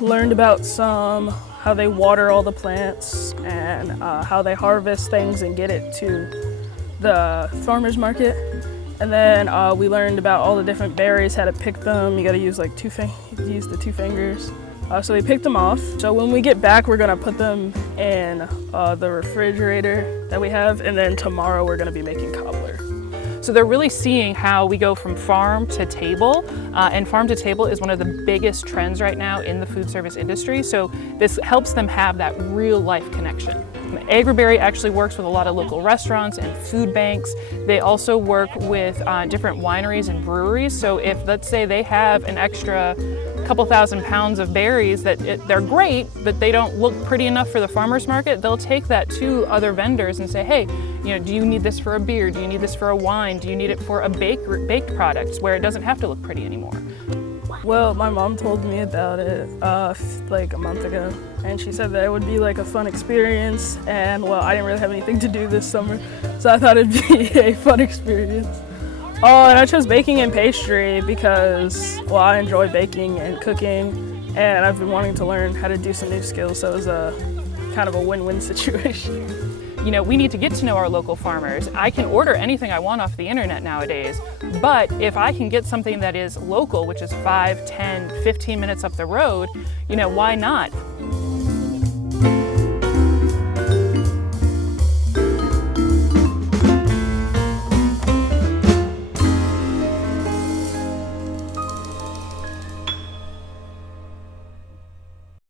learned about how they water all the plants and how they harvest things and get it to the farmer's market. And then we learned about all the different berries, how to pick them. You gotta use like use the 2 fingers. So we picked them off. So when we get back, we're gonna put them in the refrigerator that we have, and then tomorrow we're gonna be making cobbler. So they're really seeing how we go from farm to table, and farm to table is one of the biggest trends right now in the food service industry. So this helps them have that real life connection. Agriberry actually works with a lot of local restaurants and food banks. They also work with different wineries and breweries. So if, let's say, they have an extra couple thousand pounds of berries they're great, but they don't look pretty enough for the farmer's market, they'll take that to other vendors and say, hey, do you need this for a beer? Do you need this for a wine? Do you need it for a baked products where it doesn't have to look pretty anymore? Well, my mom told me about it like a month ago, and she said that it would be like a fun experience, and well, I didn't really have anything to do this summer, so I thought it'd be a fun experience. Oh, and I chose baking and pastry because, well, I enjoy baking and cooking, and I've been wanting to learn how to do some new skills, so it was a kind of a win-win situation. We need to get to know our local farmers. I can order anything I want off the internet nowadays, but if I can get something that is local, which is 5, 10, 15 minutes up the road, why not?